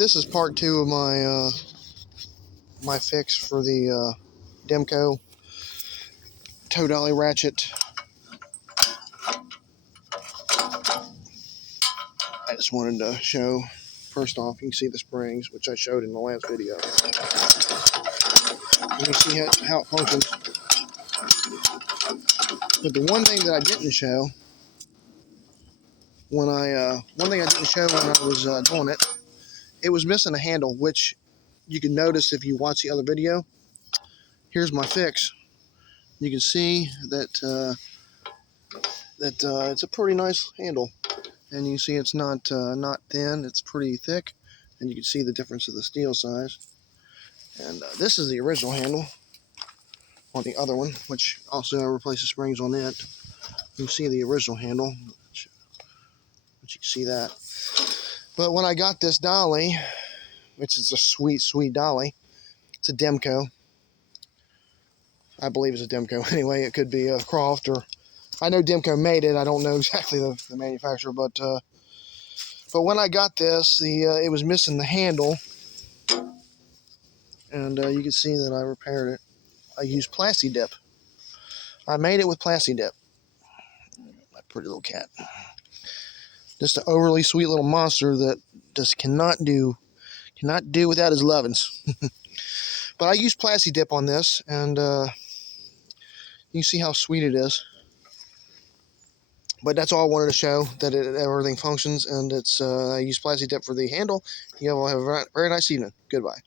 This is part 2 of my my fix for the Demco tow dolly ratchet. I just wanted to show, first off, you can see the springs, which I showed in the last video. You can see how it functions. But the one thing that I didn't show when I was doing it, it was missing a handle, which you can notice if you watch the other video. Here's my fix. You can see that it's a pretty nice handle, and you can see it's not thin, it's pretty thick, and you can see the difference of the steel size. And this is the original handle on the other one, which also I replaced the springs on it. You can see the original handle, which you can see that. But when I got this dolly, which is a sweet dolly, it's a Demco. I believe it's a Demco anyway. It could be a Croft, or I know Demco made it. I don't know exactly the manufacturer, but when I got this, it was missing the handle, and you can see that I repaired it. I used plasti dip. I made it with plasti dip. My pretty little cat. Just an overly sweet little monster that just cannot do without his lovin's. But I used plasti dip on this, and you can see how sweet it is. But that's all I wanted to show, that everything functions, and it's I use plasti dip for the handle. You all have a very nice evening. Goodbye.